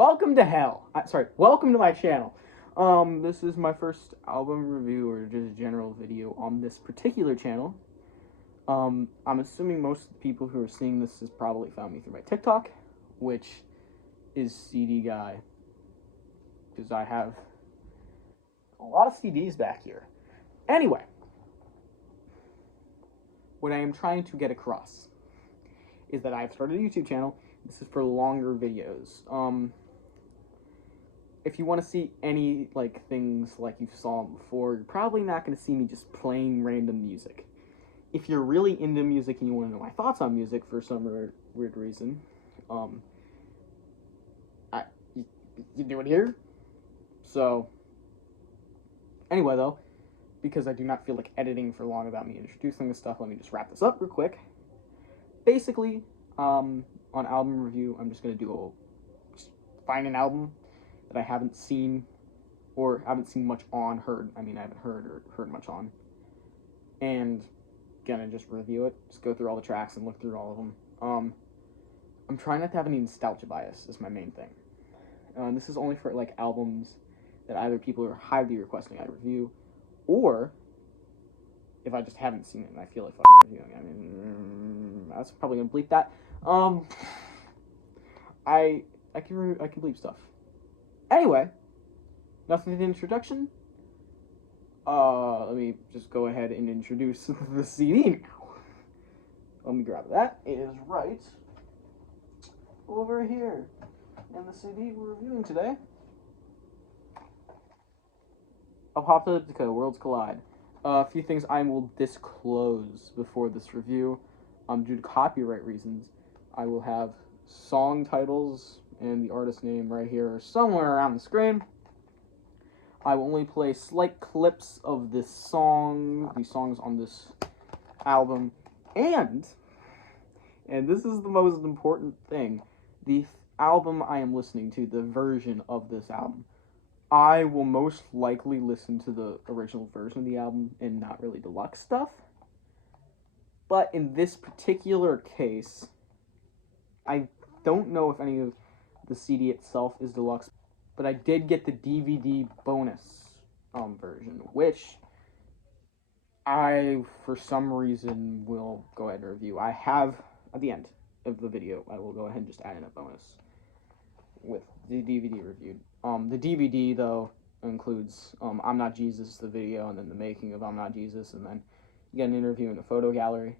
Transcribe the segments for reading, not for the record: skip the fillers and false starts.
welcome to hell. Welcome to my channel. This is my first album review or just general video on this particular channel. I'm assuming most of the people who are seeing this has probably found me through my TikTok, which is CD Guy, because I have a lot of CDs back here. Anyway, what I am trying to get across is that I've started a YouTube channel. This is for longer videos. If you want to see any things like you saw before, you're probably not going to see me just playing random music. If you're really into music and you want to know my thoughts on music for some weird reason, you do it here. So, anyway though, because I do not feel like editing for long about me introducing this stuff, let me just wrap this up real quick. Basically, on album review, I'm just going to find an album that I haven't seen, or haven't seen much on, I haven't heard much on, and gonna just review it, just go through all the tracks and look through all of them. I'm trying not to have any nostalgia bias, is my main thing. This is only for, albums that either people are highly requesting I review, or if I just haven't seen it and I feel like fucking reviewing it. I was probably gonna bleep that. I can bleep stuff. Anyway, nothing in introduction. Let me just go ahead and introduce the CD now. Let me grab that. It is right over here. And the CD we're reviewing today, Apocalyptica, Worlds Collide. A few things I will disclose before this review. Due to copyright reasons, I will have song titles and the artist name right here or somewhere around the screen. I will only play slight clips of these songs on this album, and this is the most important thing, the album I am listening to, the version of this album, I will most likely listen to the original version of the album and not really deluxe stuff. But in this particular case, I don't know if any of the CD itself is deluxe, but I did get the DVD bonus version, which I, for some reason, will go ahead and review. I have, at the end of the video, I will go ahead and just add in a bonus with the DVD reviewed. The DVD, though, includes I'm Not Jesus, the video, and then the making of I'm Not Jesus, and then you get an interview in a photo gallery.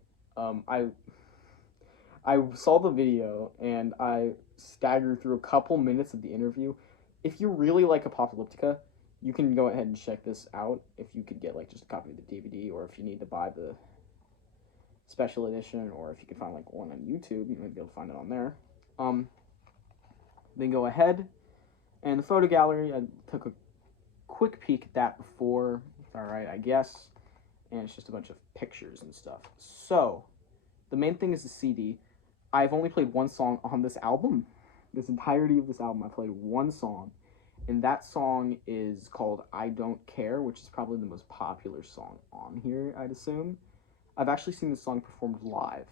I saw the video, and I staggered through a couple minutes of the interview. If you really like Apocalyptica, you can go ahead and check this out. If you could get, just a copy of the DVD, or if you need to buy the special edition, or if you could find, one on YouTube, you might be able to find it on there. Then go ahead, and the photo gallery, I took a quick peek at that before. Alright, I guess. And it's just a bunch of pictures and stuff. So, the main thing is the CD. I've only played one song on this album. This entirety of this album, I played one song. And that song is called I Don't Care, which is probably the most popular song on here, I'd assume. I've actually seen this song performed live.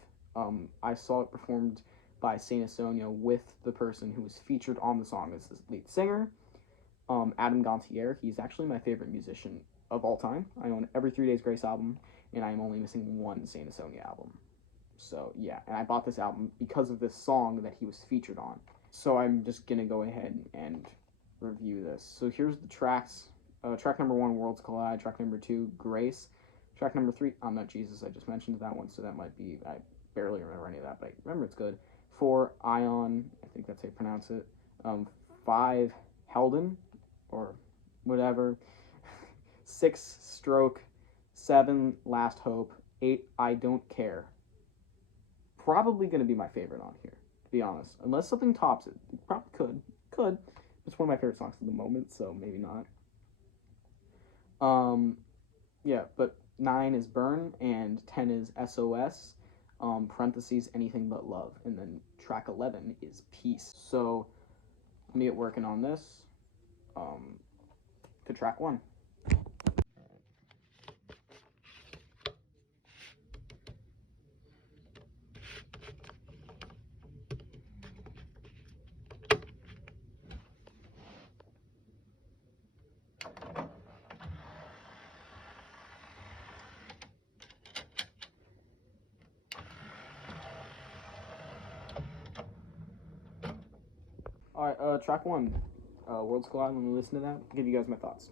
I saw it performed by Saint Asonia with the person who was featured on the song as the lead singer, Adam Gontier. He's actually my favorite musician of all time. I own every 3 Days Grace album, and I'm only missing one Saint Asonia album. So, yeah, and I bought this album because of this song that he was featured on. So I'm just going to go ahead and review this. So here's the tracks. Track number 1, Worlds Collide. Track number 2, Grace. Track number 3, I'm Not Jesus. I just mentioned that one, so that might be, I barely remember any of that, but I remember it's good. 4, Ion. I think that's how you pronounce it. 5, Helden, or whatever. 6, Stroke. 7, Last Hope. 8, I Don't Care. Probably going to be my favorite on here, to be honest. Unless something tops it. It probably could. It's one of my favorite songs at the moment, so maybe not. Yeah, but 9 is Burn, and 10 is SOS, parentheses, Anything But Love, and then track 11 is Peace. So, let me get working on this, to track 1. All right, track one, Worlds Collide. Let me listen to that. Give you guys my thoughts.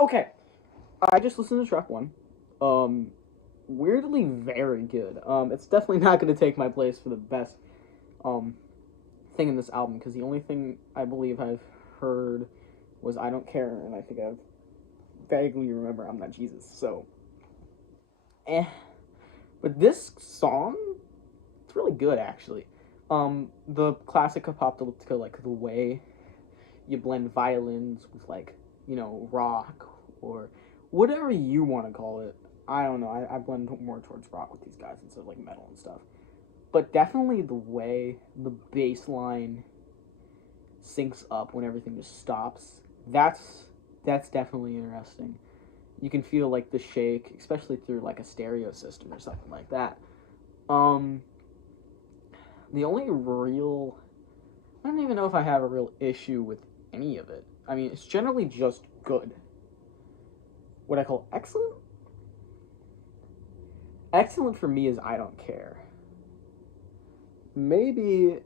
Okay, I just listened to track one. Weirdly very good. It's definitely not going to take my place for the best um thing in this album, because the only thing I believe I've heard was I Don't Care, and I think I've vaguely remember I'm Not Jesus. So, but this song, it's really good actually. The classic apocalyptica, like the way you blend violins with like, rock or whatever you want to call it. I don't know. I blend more towards rock with these guys instead of like metal and stuff. But definitely the way the bass line syncs up when everything just stops. That's definitely interesting. You can feel like the shake, especially through like a stereo system or something like that. The only real, I don't even know if I have a real issue with any of it. I mean, it's generally just good. What I call excellent? Excellent for me is I Don't Care. Maybe,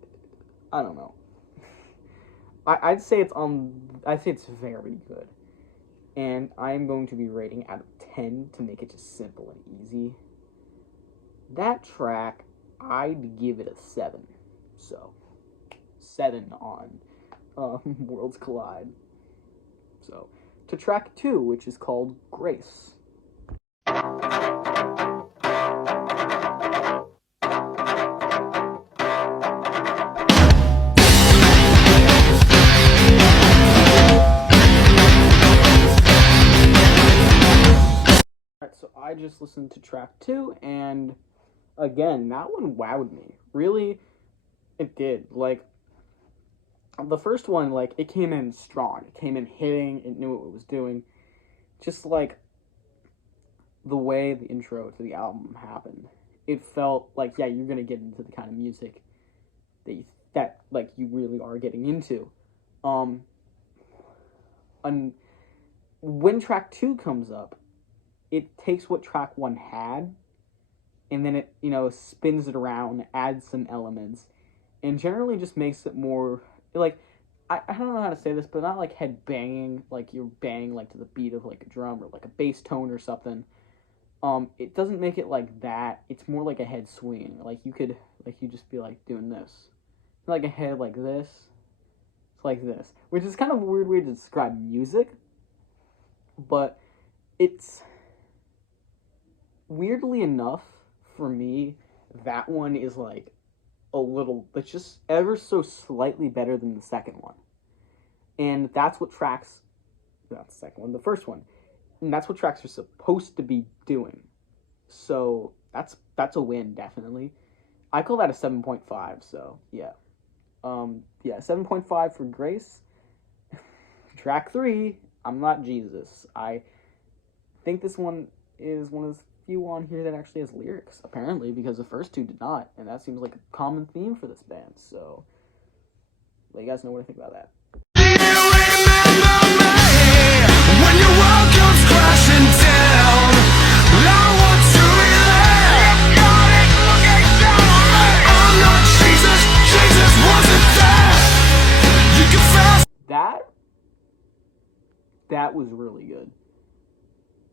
I don't know. I'd say it's very good. And I'm going to be rating out of 10 to make it just simple and easy. That track, I'd give it a 7. So, 7 on Worlds Collide. So, to track 2, which is called Grace. So I just listened to track 2, and again, that one wowed me. Really, it did. Like, the first one, like, it came in strong. It came in hitting. It knew what it was doing. Just like the way the intro to the album happened, it felt like, yeah, you're gonna get into the kind of music that like you really are getting into. And when track 2 comes up, it takes what track 1 had, and then it, spins it around, adds some elements, and generally just makes it more, like, I don't know how to say this, but not like head banging, like you're banging like to the beat of like a drum or like a bass tone or something. It doesn't make it like that. It's more like a head swing. Like you just be like doing this. Like a head like this. It's like this. Which is kind of a weird way to describe music. But it's, weirdly enough, for me, that one is like a little, it's just ever so slightly better than the second one. And that's what tracks, not the second one, the first one. And that's what tracks are supposed to be doing. So that's a win, definitely. I call that a 7.5, so yeah. 7.5 for Grace. Track 3, I'm Not Jesus. I think this one is one of the few on here that actually has lyrics, apparently, because the first 2 did not, and that seems like a common theme for this band, so let you guys know what I think about that. That was really good.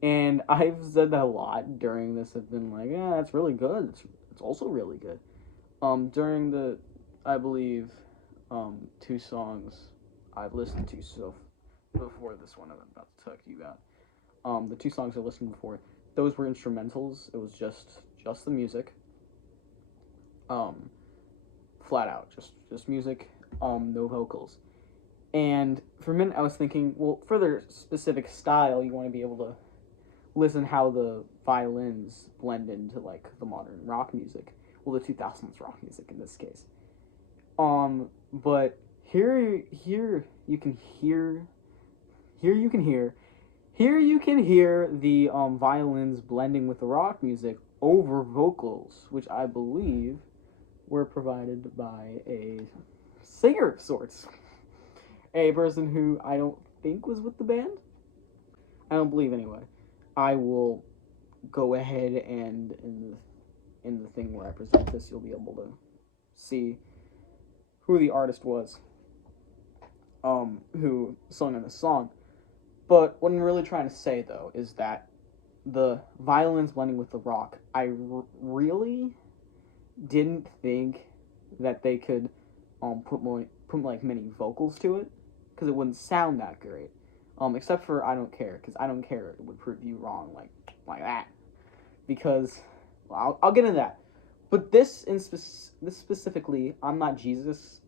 And I've said that a lot during this. I've been like, yeah, that's really good. It's also really good. During the, I believe, 2 songs I've listened to so before this one I'm about to talk to you about. The 2 songs I listened before, those were instrumentals. It was just the music. Flat out, just music. No vocals. And for a minute I was thinking, well, for their specific style, you want to be able to listen how the violins blend into like the modern rock music. Well, the 2000s rock music in this case. But here you can hear the violins blending with the rock music over vocals, which I believe were provided by a singer of sorts. A person who I don't think was with the band. I don't believe anyway. I will go ahead and in the thing where I present this, you'll be able to see who the artist was, who sung in the song. But what I'm really trying to say though is that the violins blending with the rock, I really didn't think that they could put like many vocals to it, because it wouldn't sound that great. Except for I Don't Care, because I Don't Care would prove you wrong like that. Because, well, I'll get into that. But this specifically, I'm Not Jesus,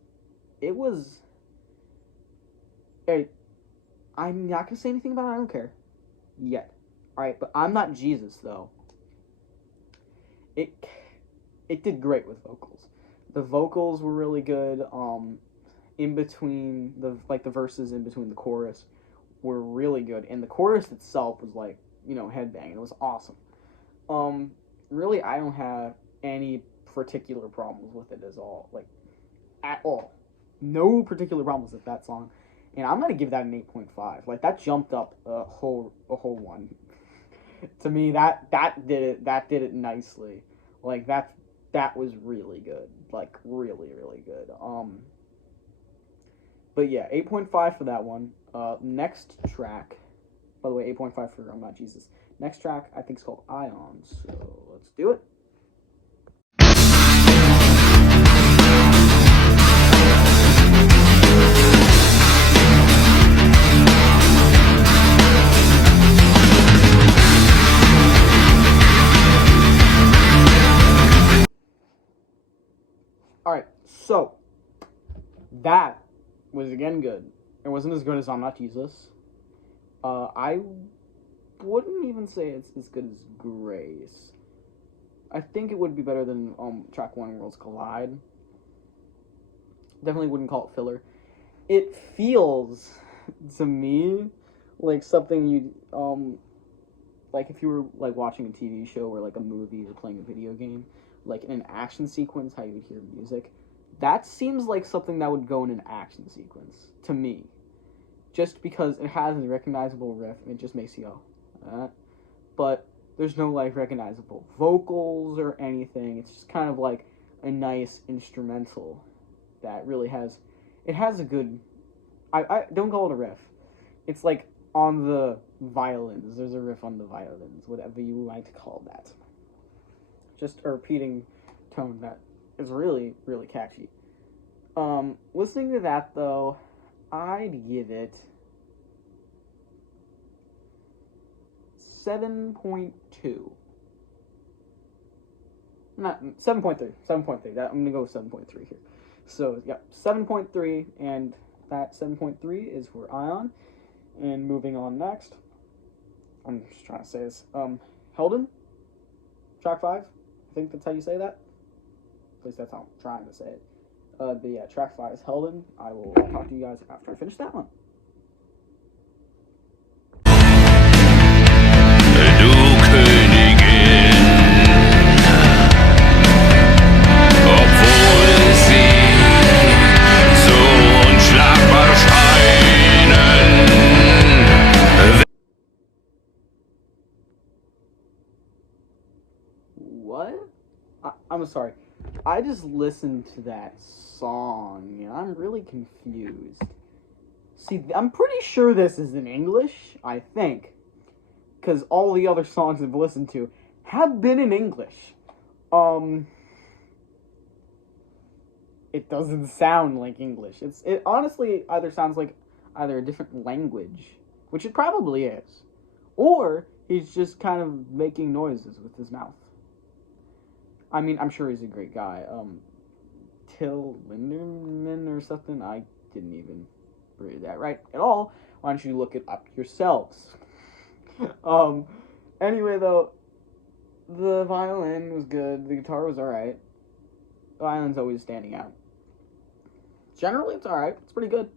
it was... Hey, I'm not going to say anything about I Don't Care yet. Alright, but I'm Not Jesus, though. It did great with vocals. The vocals were really good. In between the verses, in between the chorus, were really good, and the chorus itself was like, headbanging. It was awesome. Really, I don't have any particular problems with it at all. No particular problems with that song, and I'm gonna give that an 8.5. Like, that jumped up a whole one. To me, that did it nicely. Like, that was really good. Like, really, really good. But yeah, 8.5 for that one. Next track, by the way, 8.5 for I'm Not Jesus. Next track, I think, is called Ion, so let's do it. Alright, so, that was again good. It wasn't as good as I'm Not Jesus. I wouldn't even say it's as good as Grace. I think it would be better than track 1, Worlds Collide. Definitely wouldn't call it filler. It feels to me like something you'd like if you were like watching a TV show or like a movie or playing a video game, like in an action sequence, how you would hear music. That seems like something that would go in an action sequence to me, just because it has a recognizable riff and it just makes you go, but there's no like recognizable vocals or anything. It's just kind of like a nice instrumental that really has a good. I don't call it a riff. It's like on the violins. There's a riff on the violins, whatever you like to call that. Just a repeating tone that is really, really catchy. Listening to that though, I'd give it 7.2. Not 7.3. 7.3. I'm gonna go with 7.3 here. So yeah, 7.3, and that 7.3 is for Ion. And moving on next, I'm just trying to say this. Helden, track 5. I think that's how you say that. At least that's how I'm trying to say it. But yeah, track 5 is Helden. I will talk to you guys after I finish that one. What? I'm sorry. I just listened to that song, and I'm really confused. See, I'm pretty sure this is in English, I think. Because all the other songs I've listened to have been in English. It doesn't sound like English. It honestly either sounds like either a different language, which it probably is, or he's just kind of making noises with his mouth. I mean, I'm sure he's a great guy. Till Lindemann or something? I didn't even read that right at all. Why don't you look it up yourselves? Anyway, though, the violin was good. The guitar was alright. The violin's always standing out. Generally, it's alright. It's pretty good.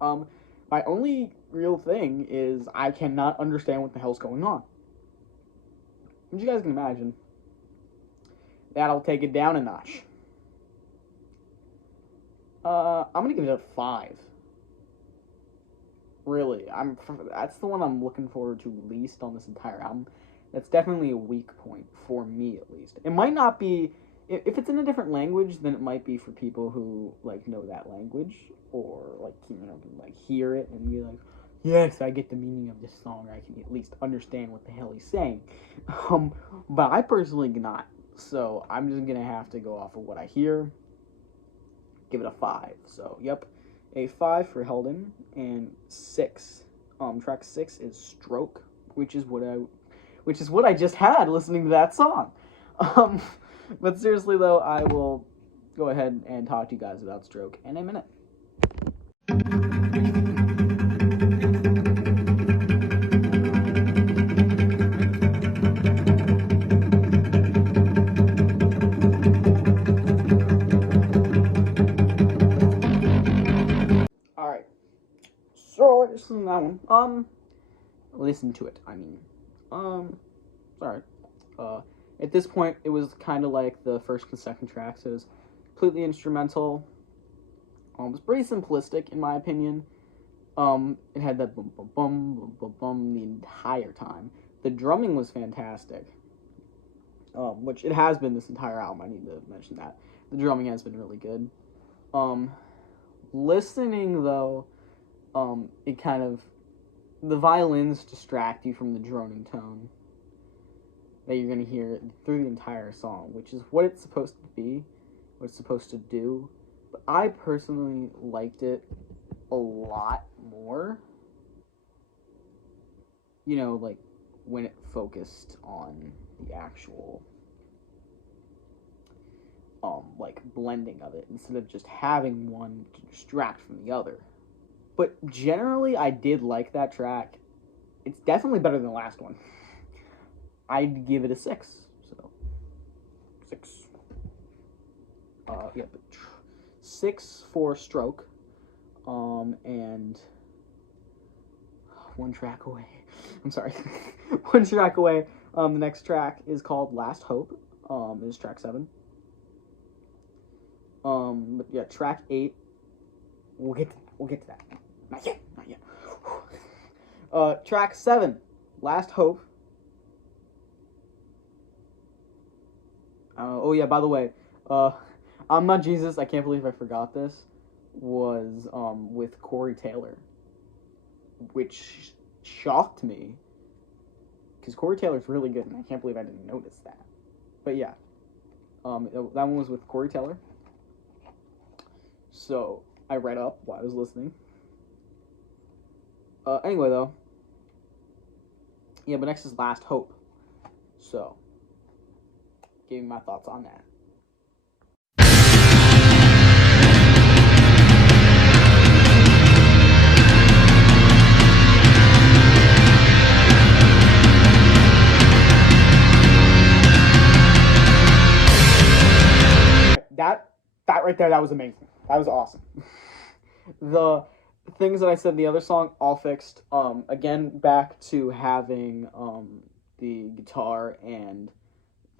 My only real thing is I cannot understand what the hell's going on. As you guys can imagine, that'll take it down a notch. I'm gonna give it a 5. Really, that's the one I'm looking forward to least on this entire album. That's definitely a weak point for me, at least. It might not be if it's in a different language, then it might be for people who like know that language or like can like hear it and be like, yes, I get the meaning of this song. I can at least understand what the hell he's saying. But I personally cannot. So I'm just gonna have to go off of what I hear. Give it a 5. So yep, a 5 for Helden, and 6. Track 6 is Stroke, which is what I just had listening to that song. But seriously though, I will go ahead and talk to you guys about Stroke in a minute. Alright. So listen to that one. Listen to it, I mean. Sorry. At this point, it was kind of like the first and second tracks. It was completely instrumental. It was pretty simplistic, in my opinion. It had that bum bum bum bum bum bum the entire time. The drumming was fantastic. Which it has been this entire album. I need to mention that the drumming has been really good. Listening though, it kind of the violins distract you from the droning tone that you're going to hear through the entire song, which is what it's supposed to be, what it's supposed to do. But I personally liked it a lot more, like when it focused on the actual, like blending of it instead of just having one to distract from the other. But generally, I did like that track. It's definitely better than the last one. I'd give it a 6. So 6. Yeah, but 6 for Stroke. And one track away. I'm sorry. One track away. The next track is called Last Hope. Is track 7. But yeah, track 8. We'll get to that. Not yet. Track 7, Last Hope. Oh yeah, by the way, I'm Not Jesus, I can't believe I forgot this, was with Corey Taylor, which shocked me, because Corey Taylor's really good, and I can't believe I didn't notice that. But yeah, that one was with Corey Taylor. So I read up while I was listening. Anyway though, yeah, but next is Last Hope. So, giving my thoughts on that. That right there, that was amazing. That was awesome. The things that I said in the other song, all fixed. Again, back to having the guitar and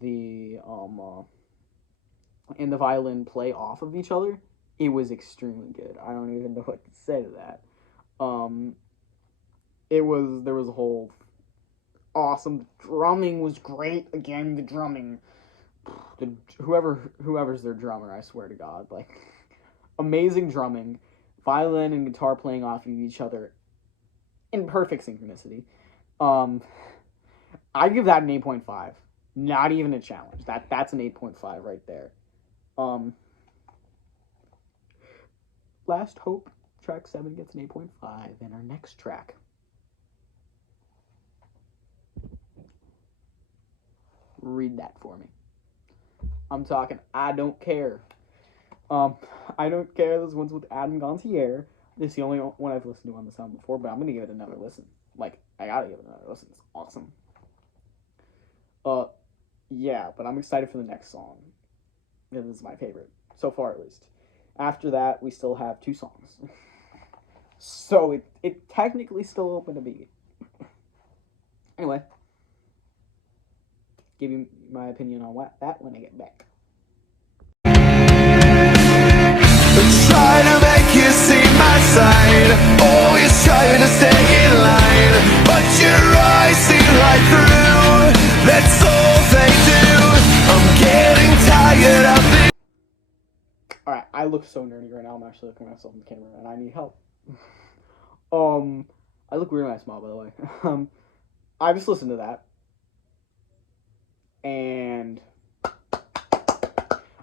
the violin play off of each other. It was extremely good. I don't even know what to say to that. There was a whole awesome. The drumming was great. Again, the drumming. Whoever's their drummer, I swear to God, like amazing drumming, violin and guitar playing off of each other in perfect synchronicity. I give that an 8.5. Not even a challenge. That's an 8.5 right there. Last Hope, track 7 gets an 8.5, and our next track. Read that for me. I'm talking I Don't Care. I Don't Care, this one's with Adam Gontier. This is the only one I've listened to on the sound before, but I'm going to give it another listen. Like, I gotta give it another listen. It's awesome. Yeah, but I'm excited for the next song. This is my favorite, so far at least. After that, we still have 2 songs. So, it technically still open to be. Anyway. Give you my opinion on that when I get back. try to make you see my side, always trying to stay in line, but your eyes see right through. That's all they do. I'm getting tired of it. Alright, I look so nerdy right now. I'm actually looking at myself in the camera and I need help. I look weird when I smile, by the way. I just listened to that. And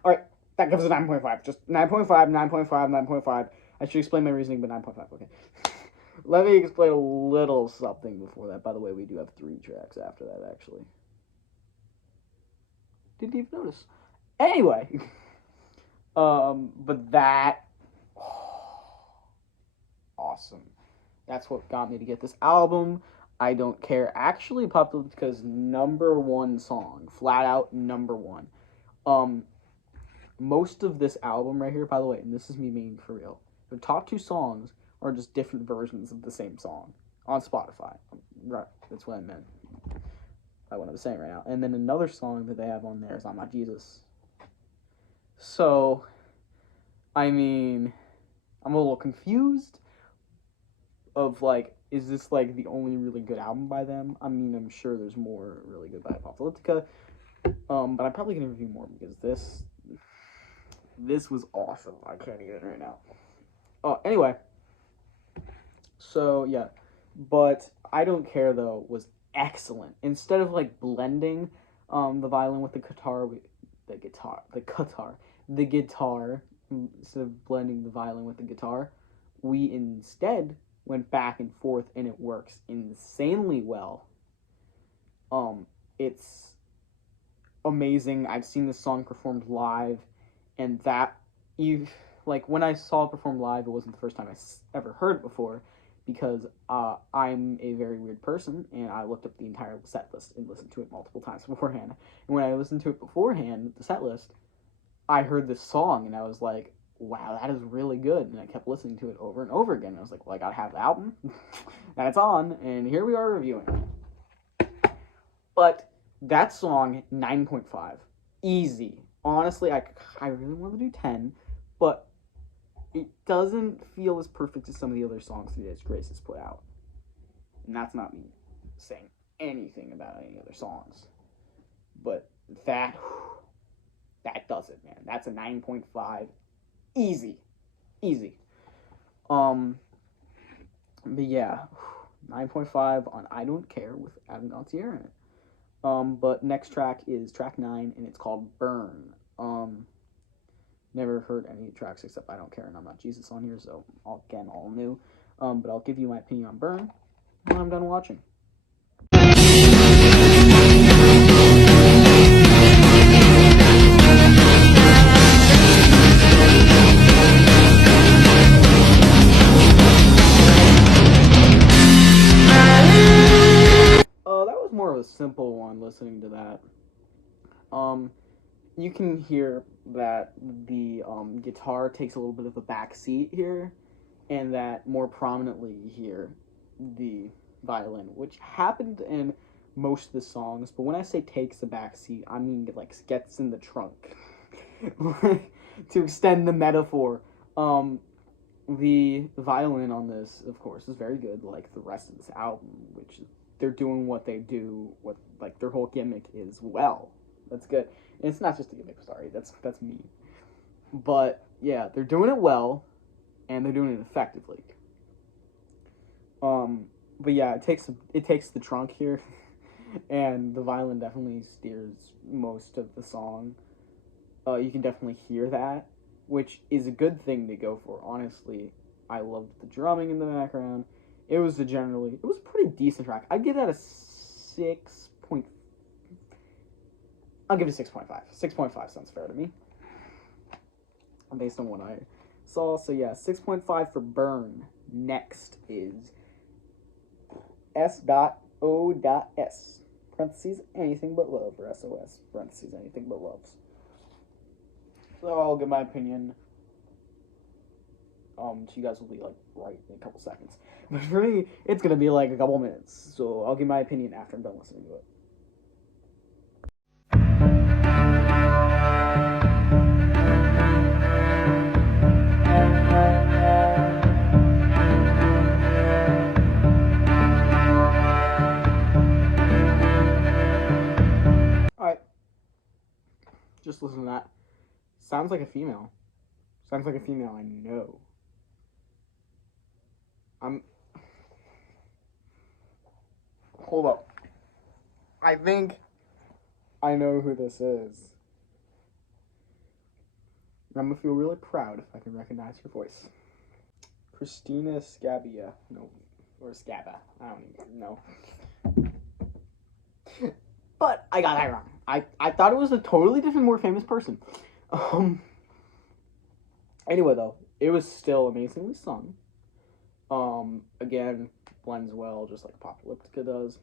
alright, that gives a 9.5. Just 9.5, 9.5, 9.5. I should explain my reasoning, but 9.5, okay. Let me explain a little something before that. By the way, we do have 3 tracks after that, actually. Didn't even notice. Anyway. But that... awesome. That's what got me to get this album. I don't care. Actually, Apocalyptica's #1 song. Flat out #1. Most of this album right here, by the way, and this is me being for real, the top 2 songs are just different versions of the same song on Spotify. Right, that's what I meant. What I was saying right now. And then another song that they have on there is I'm Not Jesus. So, I mean, I'm a little confused of, like, is this, like, the only really good album by them? I mean, I'm sure there's more really good by Apocalyptica. But I'm probably going to review more because this was awesome. I can't even right now. Anyway. So, yeah. But I Don't Care, though, was excellent. Instead of, like, blending the violin with the guitar, instead of blending the violin with the guitar, we instead went back and forth, and it works insanely well. It's amazing. I've seen this song performed live, and when I saw it performed live, it wasn't the first time I ever heard it before, because I'm a very weird person, and I looked up the entire set list and listened to it multiple times beforehand. And when I listened to it beforehand, the set list, I heard this song, and I was like, wow, that is really good. And I kept listening to it over and over again. I was like, well, I gotta have the album. And it's on, and here we are reviewing it. But that song, 9.5. Easy. Honestly, I really want to do 10, but it doesn't feel as perfect as some of the other songs that Grace has put out. And that's not me saying anything about any other songs. But that does it, man. That's a 9.5. Easy. But yeah, 9.5 on I Don't Care with Adam Gontier in it. But next track is track 9, and it's called Burn. Never heard any tracks except I Don't Care and I'm Not Jesus on here, so all new. But I'll give you my opinion on Burn when I'm done watching. That was more of a simple one listening to that. You can hear that the guitar takes a little bit of a back seat here, and that more prominently you hear the violin, which happened in most of the songs, but when I say takes a back seat, I mean it like gets in the trunk. To extend the metaphor. The violin on this, of course, is very good, like the rest of this album, which they're doing what they do, what like their whole gimmick is well. That's good. And it's not just a gimmick, sorry, that's me. But yeah, they're doing it well, and they're doing it effectively. But yeah, it takes the trunk here, and the violin definitely steers most of the song. You can definitely hear that, which is a good thing to go for. Honestly, I loved the drumming in the background. It was a pretty decent track. I'd give that a 6. I'll give it a 6.5. 6.5 sounds fair to me, based on what I saw. So yeah, 6.5 for Burn. Next is S.O.S. Parentheses, anything but love, or SOS, parentheses, anything but loves. So I'll give my opinion. So you guys will be like right in a couple seconds. But for me, it's gonna be like a couple minutes. So I'll give my opinion after I'm done listening to it. listen to that. Sounds like a female. Sounds like a female I know. Hold up. I think I know who this is. I'm gonna feel really proud if I can recognize your voice. Christina Scabia. No. Or Scabba. I don't even know. But I got that wrong. I thought it was a totally different, more famous person. Anyway, though, it was still amazingly sung. Again, blends well, just like Apocalyptica does.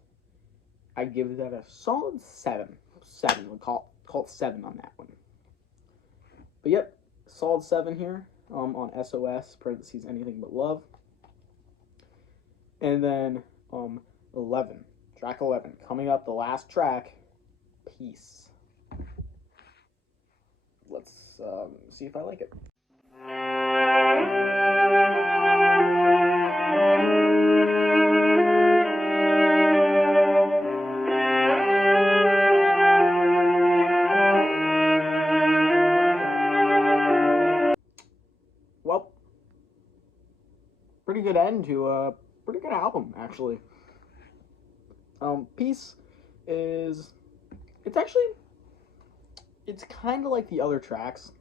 I give that a solid 7. 7. We'll call it 7 on that one. But yep, solid 7 here. On SOS, parentheses, anything but love. And then 11. Track 11. Coming up, the last track, Peace. Let's see if I like it. Well, pretty good end to a pretty good album, actually. Peace is, it's kind of like the other tracks,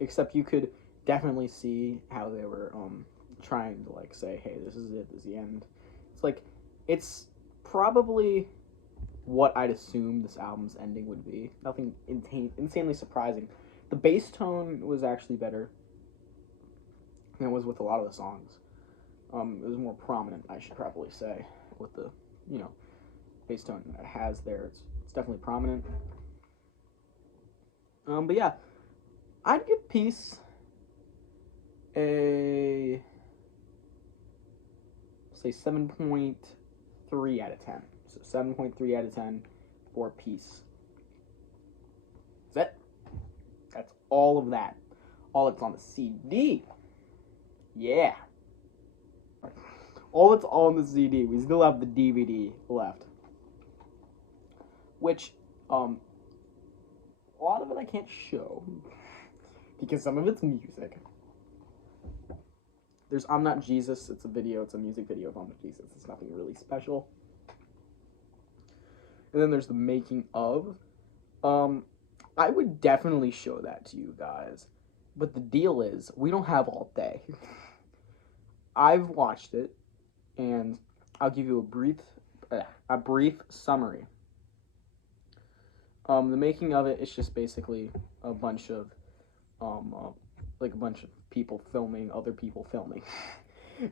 except you could definitely see how they were trying to like say, hey, this is it, this is the end. It's like, it's probably what I'd assume this album's ending would be. Nothing insanely surprising. The bass tone was actually better than it was with a lot of the songs. It was more prominent, I should probably say, with the, bass tone that it has there. It's definitely prominent. But yeah, I'd give Peace a, say, 7.3 out of 10. So 7.3 out of 10 for Peace. That's it. That's all of that. All that's on the CD. Yeah. All that's on the CD. We still have the DVD left. Which, a lot of it I can't show. Because some of it's music. There's I'm Not Jesus. It's a video. It's a music video of I'm Not Jesus. It's nothing really special. And then there's the making of. I would definitely show that to you guys. But the deal is, we don't have all day. I've watched it, and I'll give you a brief summary. The making of it is just basically a bunch of, a bunch of people filming other people filming,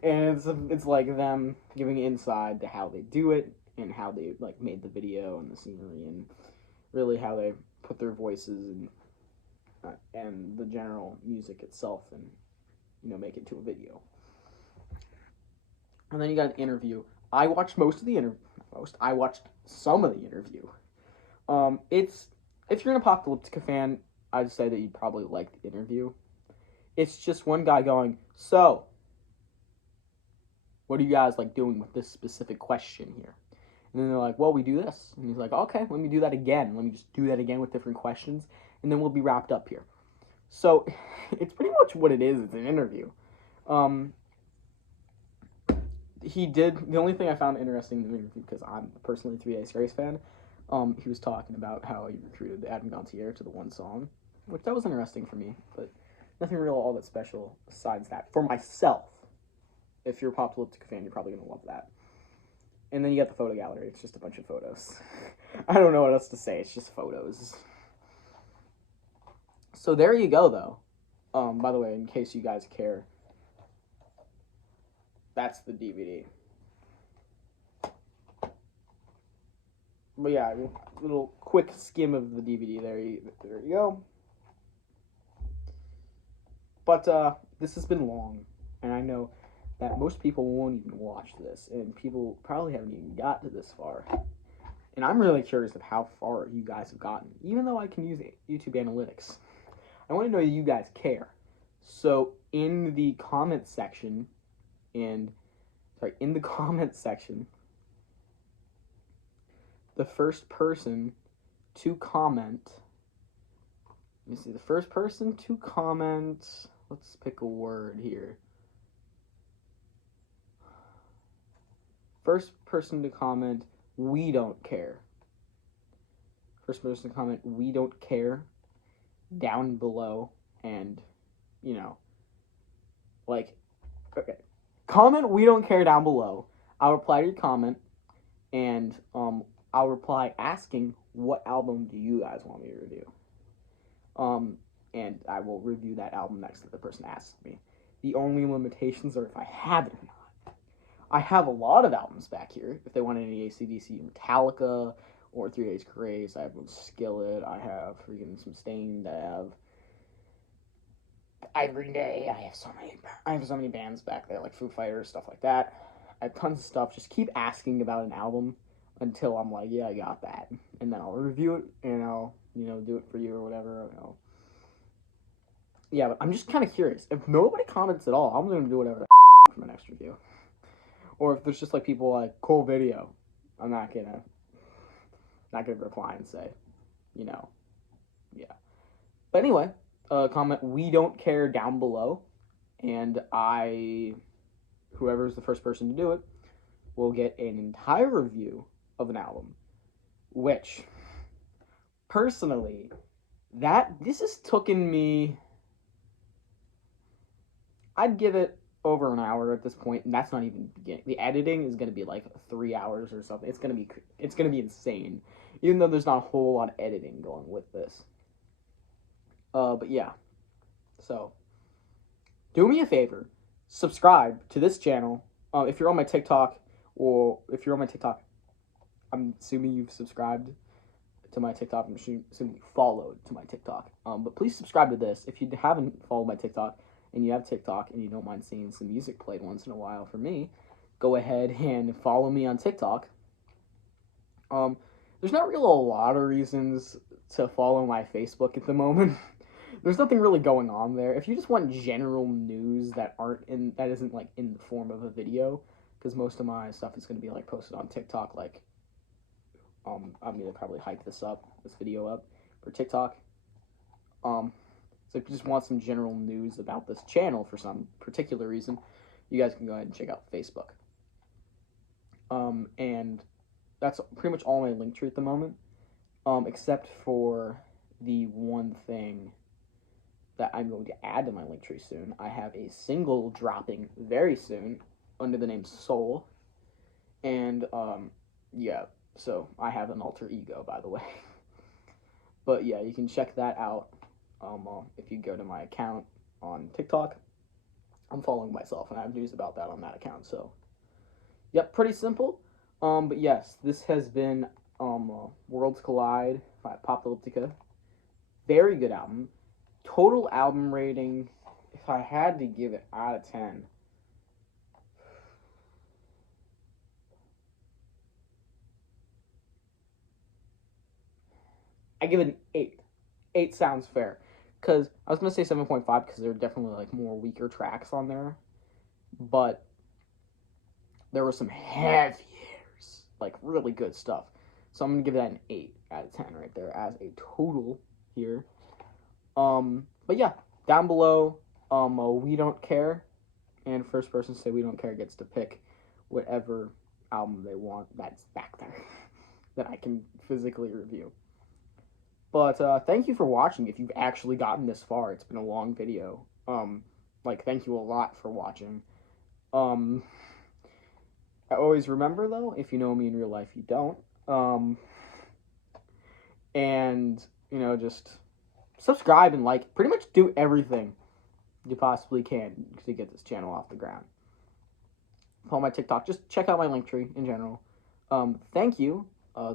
and it's like them giving insight to how they do it and how they like made the video and the scenery and really how they put their voices and the general music itself and make it to a video. And then you got an interview. I watched most of the interview. I watched some of the interview. It's, if you're an Apocalyptica fan, I'd say that you'd probably like the interview. It's just one guy going, so, what are you guys like doing with this specific question here? And then they're like, well, we do this. And he's like, okay, let me do that again. Let me just do that again with different questions, and then we'll be wrapped up here. So, it's pretty much what it is. It's an interview. The only thing I found interesting in the interview, because I'm personally a 3 Days Grace fan, he was talking about how he recruited Adam Gontier to the one song, which that was interesting for me, but nothing real all that special besides that. For myself, if you're a Apocalyptica fan, you're probably going to love that. And then you got the photo gallery. It's just a bunch of photos. I don't know what else to say. It's just photos. So there you go, though. By the way, in case you guys care, that's the DVD. But yeah, a little quick skim of the DVD. There you go. But this has been long, and I know that most people won't even watch this, and people probably haven't even got to this far. And I'm really curious of how far you guys have gotten, even though I can use YouTube analytics. I want to know that you guys care. So in the comment section, the first person to comment Let me see. The first person to comment. Let's pick a word here. First person to comment, we don't care. First person to comment, we don't care, down below. And, you know, like, okay. Comment, we don't care, down below. I'll reply to your comment. And I'll reply asking, what album do you guys want me to review? And I will review that album next to the person asks me. The only limitations are if I have it or not. I have a lot of albums back here. If they want any AC/DC, Metallica, or 3 Days Grace, I have Skillet, I have freaking some Stained, I have Ivory Day, I have so many bands back there, like Foo Fighters, stuff like that. I have tons of stuff. Just keep asking about an album until I'm like, yeah, I got that. And then I'll review it, and I'll, do it for you or whatever. Yeah, but I'm just kind of curious. If nobody comments at all, I'm going to do whatever for my next review. Or if there's just like people like, cool video, I'm not gonna reply and say, yeah. But anyway, comment, we don't care, down below, and whoever's the first person to do it, will get an entire review of an album, which, personally, this has taken me, I'd give it over an hour at this point, and that's not even beginning. The editing is going to be like 3 hours or something. It's going to be insane, even though there's not a whole lot of editing going with this. But yeah, so do me a favor, subscribe to this channel. If you're on my TikTok, I'm assuming you've subscribed to my TikTok. I'm assuming you followed to my TikTok. But please subscribe to this if you haven't followed my TikTok. And you have TikTok and you don't mind seeing some music played once in a while for me, go ahead and follow me on TikTok. There's not really a lot of reasons to follow my Facebook at the moment. There's nothing really going on there. If you just want general news that isn't like in the form of a video, because most of my stuff is going to be like posted on TikTok. Like, I'm gonna probably hype this video up for TikTok. So if you just want some general news about this channel for some particular reason, you guys can go ahead and check out Facebook. And that's pretty much all my link tree at the moment, except for the one thing that I'm going to add to my link tree soon. I have a single dropping very soon under the name Soul. And, yeah, so I have an alter ego, by the way. But yeah, you can check that out. If you go to my account on TikTok, I'm following myself, and I have news about that on that account. So, yep, pretty simple. But yes, this has been Worlds Collide by Apocalyptica. Very good album. Total album rating, if I had to give it out of 10, I give it an 8. 8 sounds fair. Because I was going to say 7.5 because there are definitely like more weaker tracks on there. But there were some heavy hitters, like really good stuff. So I'm going to give that an 8 out of 10 right there as a total here. But yeah, down below, we don't care. And first person to say we don't care gets to pick whatever album they want that's back there that I can physically review. But thank you for watching. If you've actually gotten this far, it's been a long video. Thank you a lot for watching. I always remember, though, if you know me in real life, you don't. And, just subscribe and like. Pretty much do everything you possibly can to get this channel off the ground. Follow my TikTok. Just check out my link tree in general. Thank you.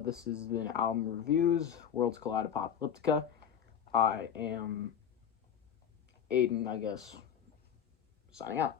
This has been Album Reviews, Worlds Collide Apocalyptica. I am Aiden, I guess, signing out.